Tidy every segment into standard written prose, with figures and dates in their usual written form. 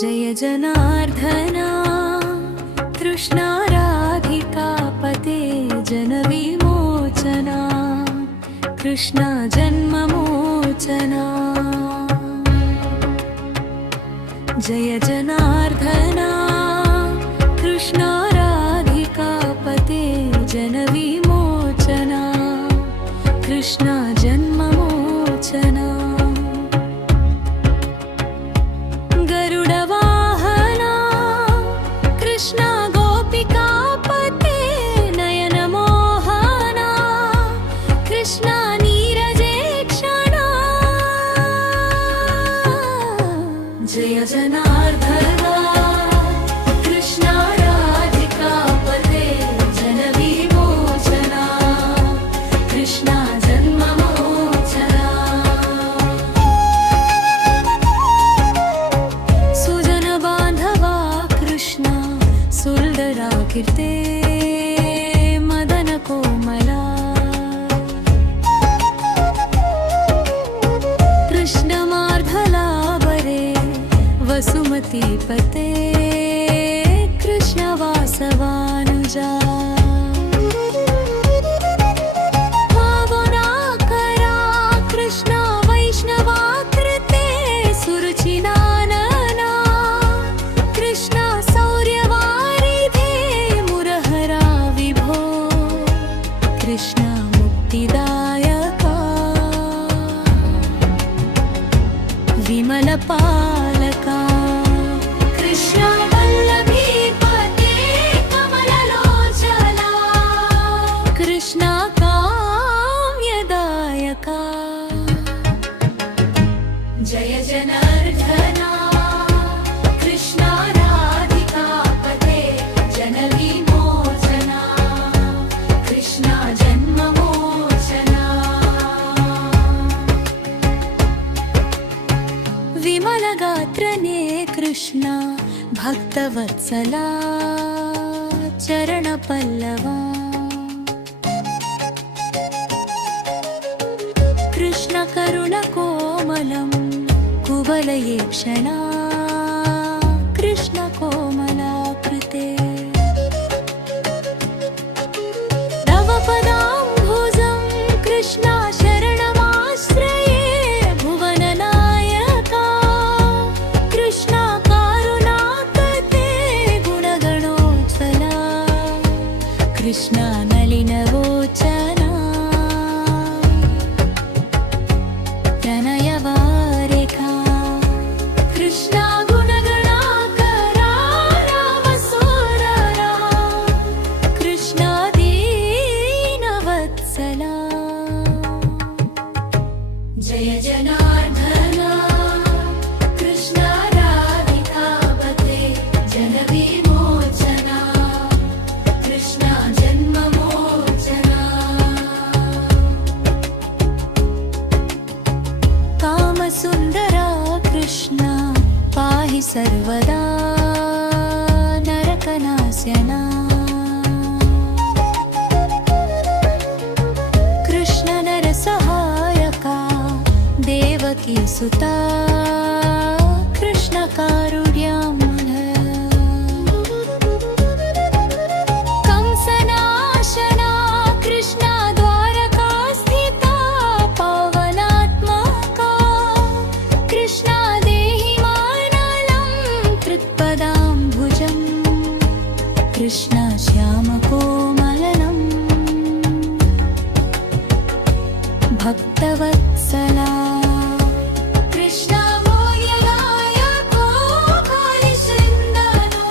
जय जनार्दना कृष्णा राधिकापते जनविमोचना कृष्णा जन्ममोचना जय जनार्दना कृष्णा राधिकापते जनविमोचना कृष्णा जन्ममोचना गरुडवाहना कृष्णा गोपिकापते नयनमोहना कृष्णा नीरजेक्षणा जय जनार्दना कृष्णा राधिकापते जनविमोचना कृष्णा जन्ममोचना सुजन बांधवा कृष्णा सुंदराकीर्ते मदन कोमला कृष्ण मार्धला बरे वसुमतीपते कृष्ण वासवानुजा पावनाकरा कृष्ण वैष्णवाकृते सुरुचिनानना कृष्ण सौर्यवारिधे मुरहरा विभो कृष्ण मुक्तिदायका विमलपालका कृष्ण वल्लभीपते कमललोचना कृष्ण काम्यदायका जय जनार्दना कृष्णा राधिकापते जनविमोचना कृष्णा जन्ममोचना विमलगात्रने कृष्णा भक्तवत्सला चरणपल्लवा कृष्ण करुणकोमलं कुवलयेक्षणा कृष्ण कोमलाकृते नवपदाम्बुजं कृष्णा शरणमाश्रये भुवननायका कृष्णा कारुणाकते गुणगणोज्ज्वला कृष्णा नलिनवोचना प्रणयवारिका कृष्णा गुणगणाकरा रामसुररा कृष्णा दीनवत्सला जय जनार्दना कृष्णा राधिकापते जनविमोचना कृष्णा जन्ममोचना कामसुन्दरा कृष्णा पाहि सर्वदा नरकनाशना कृष्ण नरसहायका देवकी सुता कृष्ण कारुण्यामलय कंसनाशना कृष्णा द्वारकास्थिता पावनात्मका कृष्णा देहि मानलं कृत्पदाम्बुजं कृष्णा श्यामकोमलनम् भक्तवत्सला कृष्णा मोयनायको कालिचन्दनो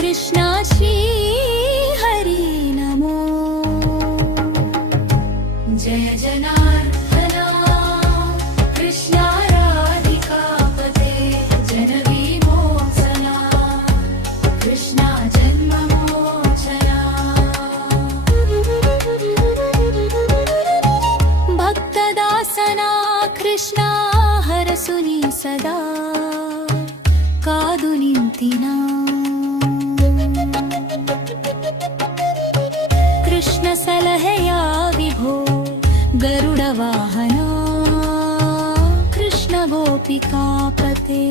कृष्णा श्रीहरि नमो जय जनार्दना कृष्णा राधिकापते जनविमोचना कृष्णा जन्ममोचना भक्तदासना कृष्णा हरसुनि सदा कादु निंतिना कृष्ण सलहया विभो गरुडवाहना कृष्ण गोपिकापते।